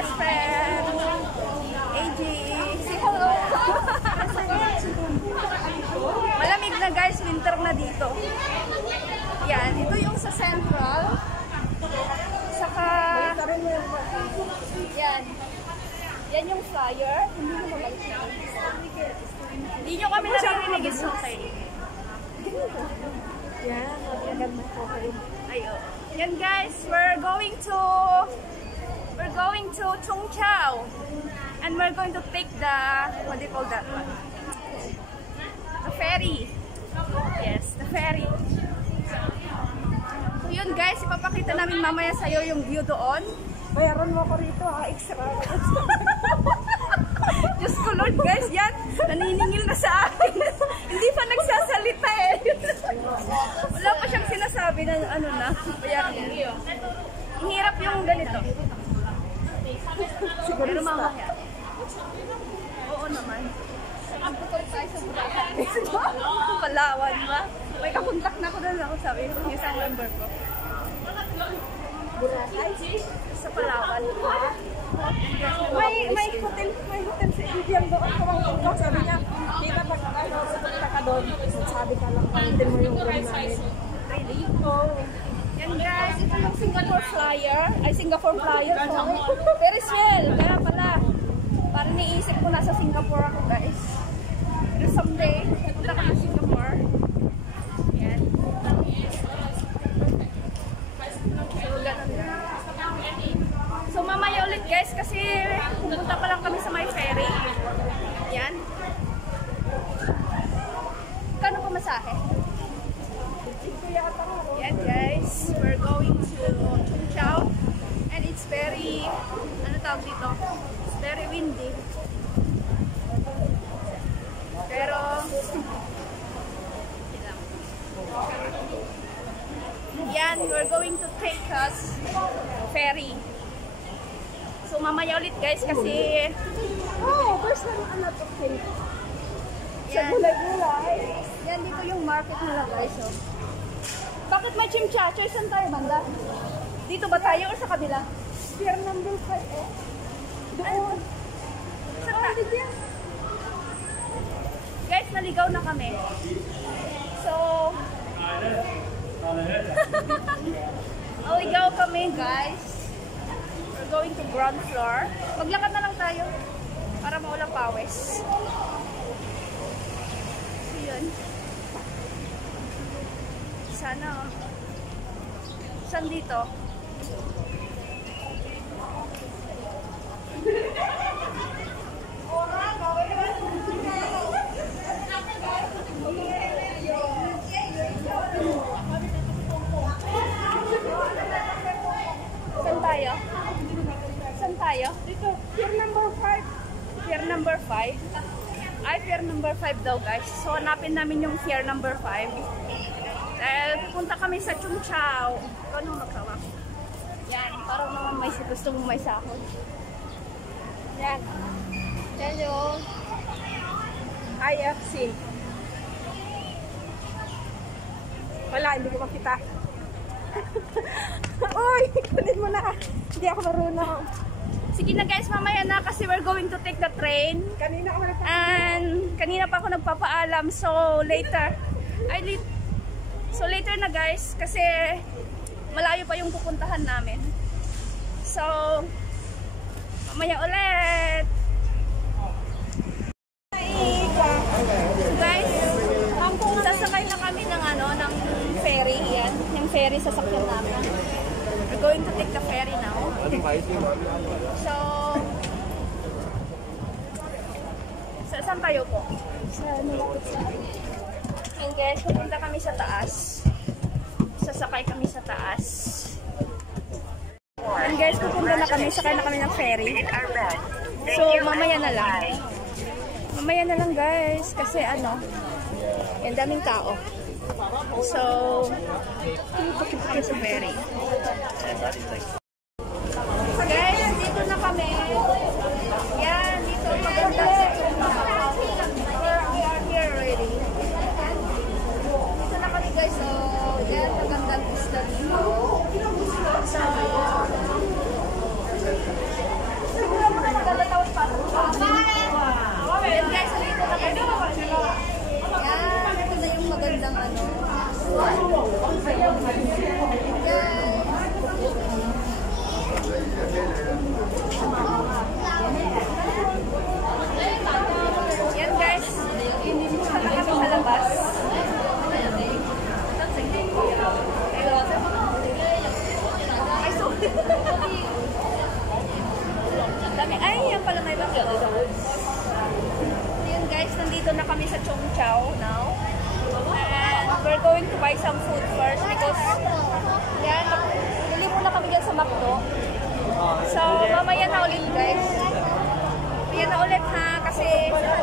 best friend, AG. Say hello. Malamig na guys, winter na dito. Yan, ito yung sa Central. Saka, yan. Yan yung flyer. Hindi nyo kami naririnig, is okay. Yan, maganda po kayo. Ayo. Yan guys, we're going to Chungchao. And we're going to take the, what do you call that one? The ferry. Yes, the ferry. So yun guys, ipapakita namin mamaya sa'yo yung view doon. Bayaran mo ko rito ha, extra. Diyos ko Lord guys, yan, naniningil na sa akin. Hindi pa nagsasalita eh. Wala pa siyang sinasabi na ano na. Bayaran mo. Ang hirap yung ganito. Pero mamaya. Oo naman. Ang putol tayo sa Boracay. Palawan ba? May kapuntak na ako doon ako sabi ko. Yung isang member ko. Boracay? Sa Palawan. May hotel sa Indian doon. Kung sabi niya, di ka pag punta ka doon, sabi ka lang, palitin mo yung room namin. Really? Yan guys, ito yung Singapore flyer. Ay, Singapore flyer. Sorry. Very swell. Kaya pala, parang niisip ko nasa Singapore ako guys. Pero someday, punta ka na Singapore. Yan. So, ganun guys. So, mamaya ulit guys kasi pupunta pa lang kami sa may ferry. Yan. Kano pa masahe? Yan guys, we're going to Chungchao and it's very, ano tawag dito? It's very windy. Pero, yan, we're going to take us ferry. So mamaya ulit guys kasi There's a lot of things. Sa yan, gulay-gulay. yan dito yung market nila guys. So. Bakit may chimchachoy? Saan tayo banda? Dito ba tayo o sa kabila? Pier number 5 eh. Doon. Saan tayo? Guys, naligaw na kami. So, naligaw kami guys. We're going to ground floor. Maglakad na lang tayo para maulang pawis. So, yun. Sana, saan dito? Saan tayo? Saan tayo? Dito, pier number 5. Pier number 5. Ay, pier number 5 daw guys. So, hanapin namin yung pier number 5. Dahil pupunta kami sa Chungchao. Ano magkawa? Yan, parang naman may gusto mong may sahod. Yan. Yan yung IFC. Wala, hindi ko makita. Uy, kunin mo na. Hindi ako marunong. sige na guys, mamaya na kasi we're going to take the train. Kanina ako And kanina pa ako nagpapaalam. So later. So later na guys kasi malayo pa yung pupuntahan namin. So mamaya ulit. Guys, sasakay na kami ng ng ferry yan. Yung ferry sasakyan namin. We're going to take the ferry now. So, saan tayo po? And guys, pupunta kami sa taas. Sasakay kami sa taas. And guys, pupunta na kami, sakay na kami ng ferry. So, mamaya na lang. Mamaya na lang guys, kasi yung daming tao. So, pupunta kami sa ferry. Guys, dito na kami. Yan, dito maganda sa we are here already. Dito na kami guys, so yan, magandang isla dito. So, kami sa Chung Chau now. And we're going to buy some food first because yan, bili muna kami dyan sa McDo. So, mamaya na ulit guys. Mamaya na ulit ha, kasi wala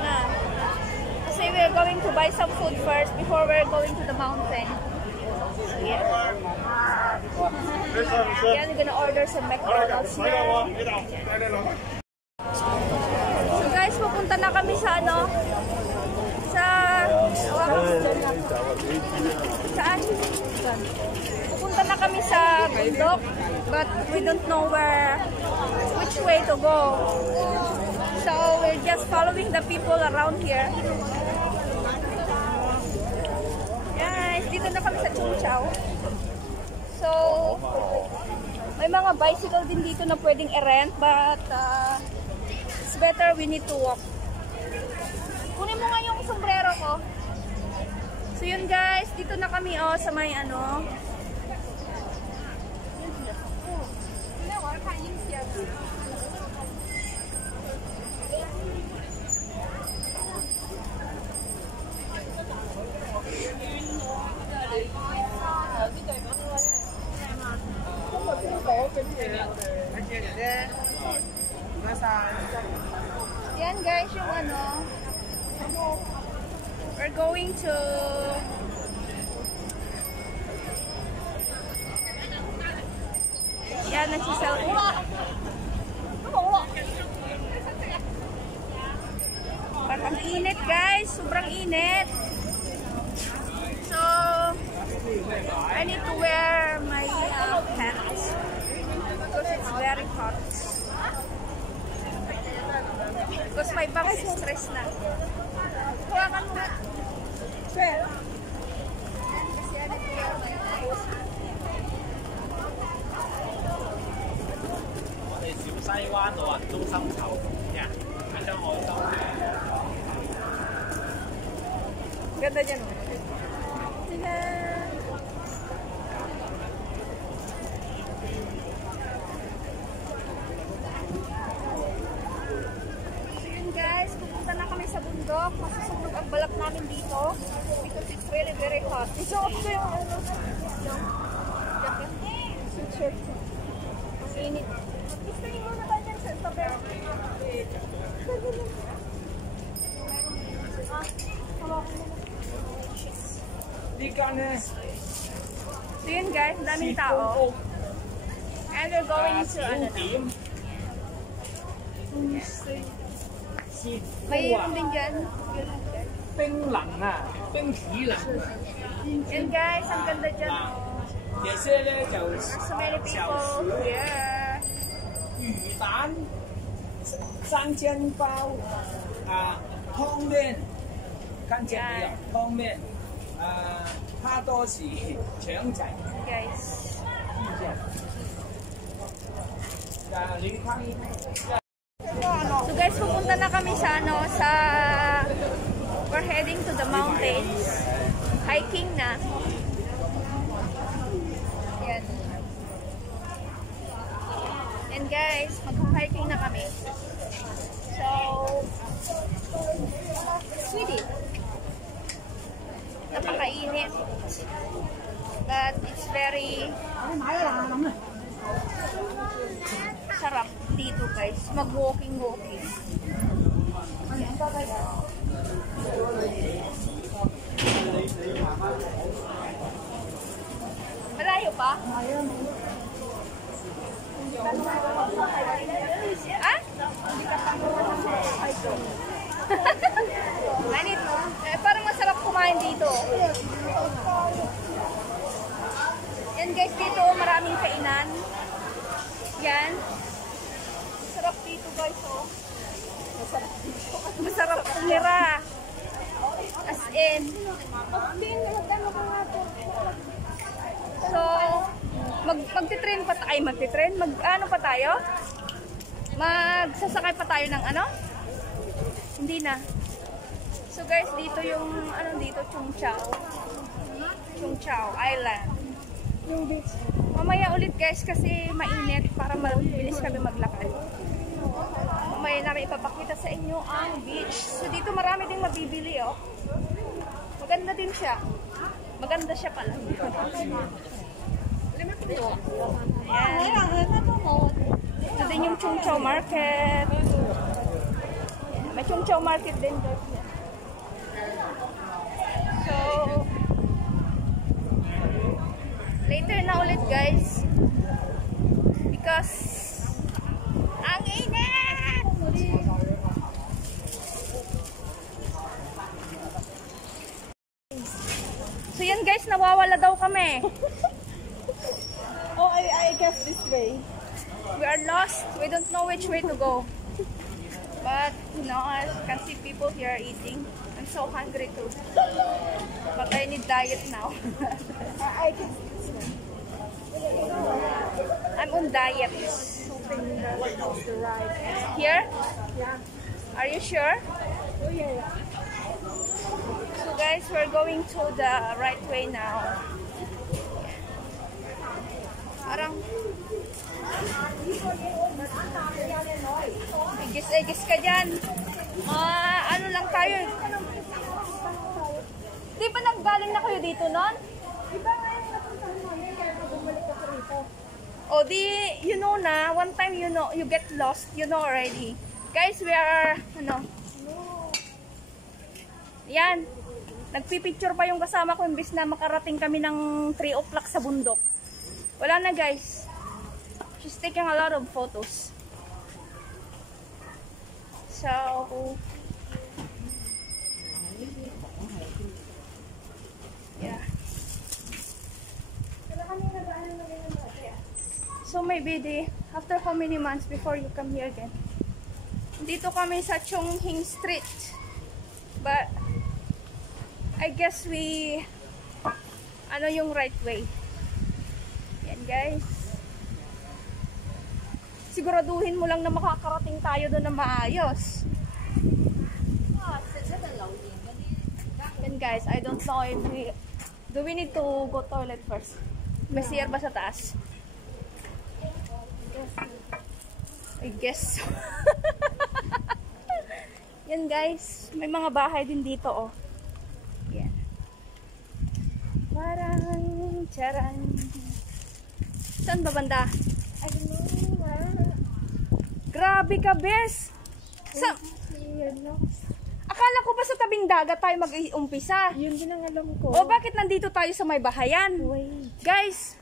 na. Kasi we're going to buy some food first before we're going to the mountain. So, yeah. Yan, we're gonna order some McDonald's now. So guys, pupunta na kami sa ano? Saan? Pupunta na kami sa bundok, but we don't know which way to go. So we're just following the people around here. Guys, dito na kami sa Chung Chau. So may mga bicycle din dito na pwedeng i-rent, but it's better we need to walk. Kunin mo nga yung sombrero ko. So yun guys, dito na kami sa may ano. Yan guys, yung ano, we're going to yan, nagsiselfie. Parang init guys, sobrang init. So I need to wear my pants because it's very hot. Because my back is stressed na. Hawakan mo nga. Sure. Ganda dyan. Sila. Guys, pupunta na kami sa bundok. Masusunog ang balak namin dito because it's really very hot. Isuot ko yung jacket. Sweatshirt. Ang init. Gusto niyo muna ba dyan sa tabi? So yun guys, daming tao. And we're going to ano na. Mayroon din dyan. Yan guys, ang ganda dyan. So many people here. 鱼蛋3000包湯麵，跟住有湯麵蝦多士腸仔。 Guys. So guys, pupunta na kami sa ano, we're heading to the mountains. Hiking na. Yan. And guys, mag-hiking na kami. So, sweetie. Napakainit. But it's very sarap dito guys. Mag-walking. Malayo pa? Ah? Manit, parang masarap kumain dito. Yan guys, dito maraming kainan. Yan. Masarap dito guys, oh. Masarap tumira. As in. So, magtitrain pa tayo. Ano pa tayo? Magsasakay pa tayo ng ano? Hindi na. So guys, dito yung, dito, Chung Chau Island. Yung beach. Mamaya ulit guys kasi mainit para mabilis kami maglakad. Mamaya mamaya namin ipapakita sa inyo ang beach. So dito marami ding mabibili, oh. Maganda din siya. Maganda siya pala. Ayan. Ito din yung Chung Chau Market. Ayan. May Chung Chau Market din guys. So, later na ulit guys. Because ang init! So yan guys, nawawala daw kami. Oh, I guess this way. We are lost. We don't know which way to go. But, you know, as you can see people here eating. I'm so hungry too. But I need diet now. I guess this way. I'm on diet. Hoping that was the right. Here? Yeah. Are you sure? Oh, yeah. So guys, we're going to the right way now. Parang igis ka dyan. Ano lang tayo. Di ba naggaling na kayo dito nun? Diba ngayon napuntahan namin kaya bumalik ako rito? O di, you know na, one time you know, you get lost, you know already. Guys, we are, yan. Nagpipicture pa yung kasama ko imbis na makarating kami ng 3 o'clock sa bundok. Wala na guys. She's taking a lot of photos. So, yeah. So maybe after how many months before you come here again? Dito kami sa Chong Hing Street. But I guess we yung right way. Yan guys. Siguraduhin mo lang na makakarating tayo doon na maayos. Yan guys, I don't know if we need to go toilet first. May CR ba sa taas? I guess. Yan guys, may mga bahay din dito oh. Yan. Parang charan. Saan ba banda? I don't know. Grabe ka, bes. Akala ko ba sa tabing dagat tayo mag-umpisa? Yun din ang alam ko. O bakit nandito tayo sa may bahayan? Wait. Guys,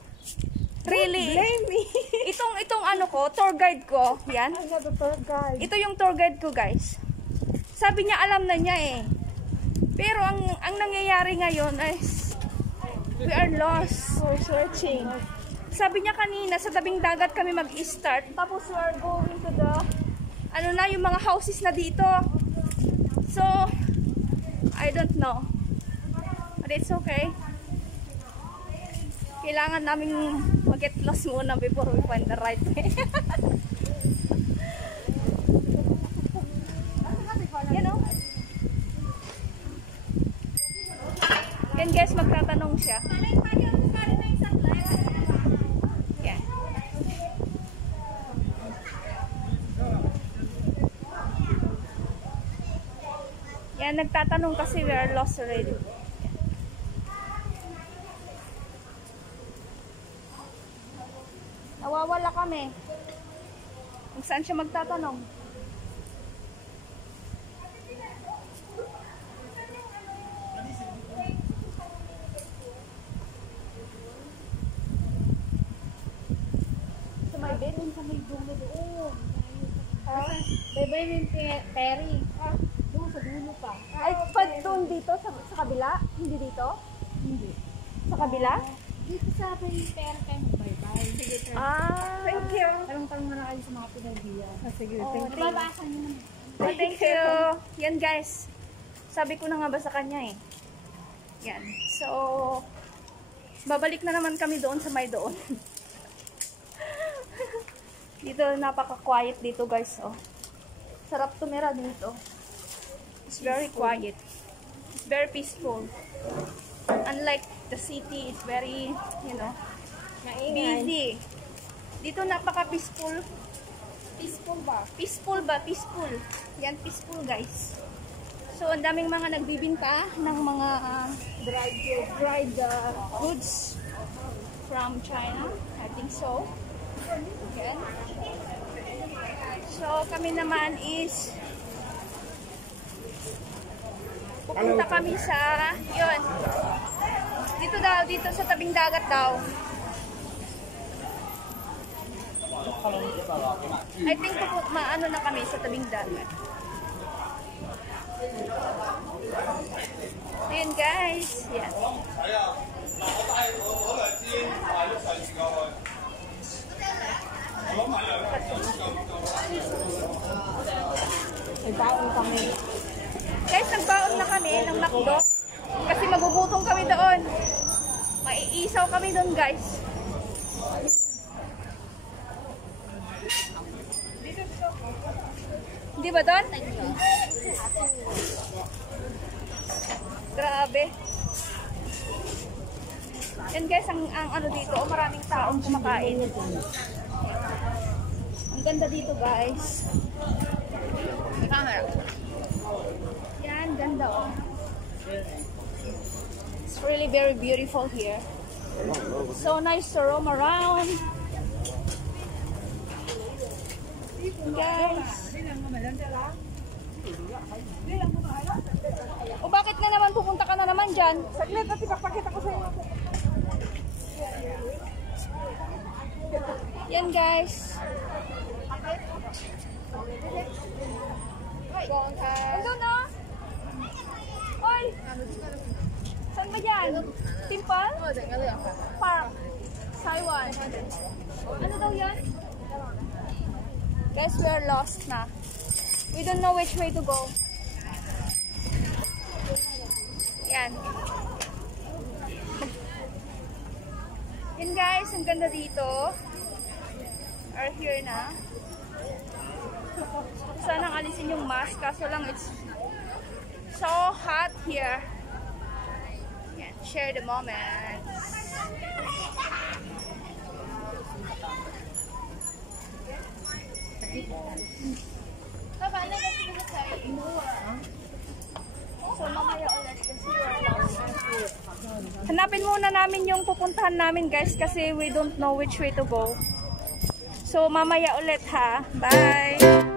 really? Blame me. Itong ano ko, tour guide ko, yan. I have a tour guide. Ito yung tour guide ko, guys. Sabi niya, alam na niya eh. Pero ang nangyayari ngayon is we are lost. We're searching. Sabi niya kanina, sa tabing dagat kami mag-start. Tapos we are going to the, yung mga houses na dito. So, I don't know. But it's okay. Kailangan namin mag-get lost muna before we find the right way. You know? Yan guys, magtatanong siya. Yan. Yan, nagtatanong kasi we are lost already. Nawawala kami. Kung saan siya magtatanong. Sa may bedroom, sa may dulo doon. Bebe yung Perry. Doon sa dulo pa. Ay, pa doon dito, sa kabila? Hindi dito? Hindi. Sa kabila? Dito sa may Perry kayo bye-bye. Sige, sir. Thank you. Tanong na kayo sa mga pinagbiya. Sige, thank you. Babasa niyo naman. Oh, thank you. Yan guys. Sabi ko na nga ba sa kanya eh. Yan. So, babalik na naman kami doon sa may doon. Dito, napaka-quiet dito guys. Oh. Sarap tumira dito. It's very quiet. It's very peaceful. Unlike the city, it's very, busy. Dito napaka-peaceful. Peaceful ba? Peaceful ba? Peaceful. Yan, peaceful guys. So, ang daming mga nagbibinta ng mga dried goods from China. I think so. Yan. So, kami naman is pupunta kami sa, yun. Dito daw, dito sa tabing dagat daw. I think maano na kami sa tabing dagat. Ayan guys. Yan. May baon kami. Guys, nagbaon na kami ng McDo. Kasi magugutom kami doon. Maiisaw kami doon guys. Di ba doon? Grabe. Yan guys, ang ano dito, maraming taong kumakain. Ang ganda dito guys. Yan, ganda oh. It's really very beautiful here. So nice to roam around. Guys. O bakit na naman pupunta ka na naman dyan? Saglit, pati papakita ko sa iyo. Yan guys. Ando na? Oy! Saan ba yan? Temple? Park. Taiwan. Ano daw yan? Guys, we're lost na. We don't know which way to go. Yan. Yan guys, ang ganda dito. Are here na. Sanang alisin yung mask, kaso lang it's so hot here. Yan, share the moment. So, mamaya ulit kasi hanapin muna namin yung pupuntahan namin guys kasi we don't know which way to go. So, mamaya ulit ha. Bye!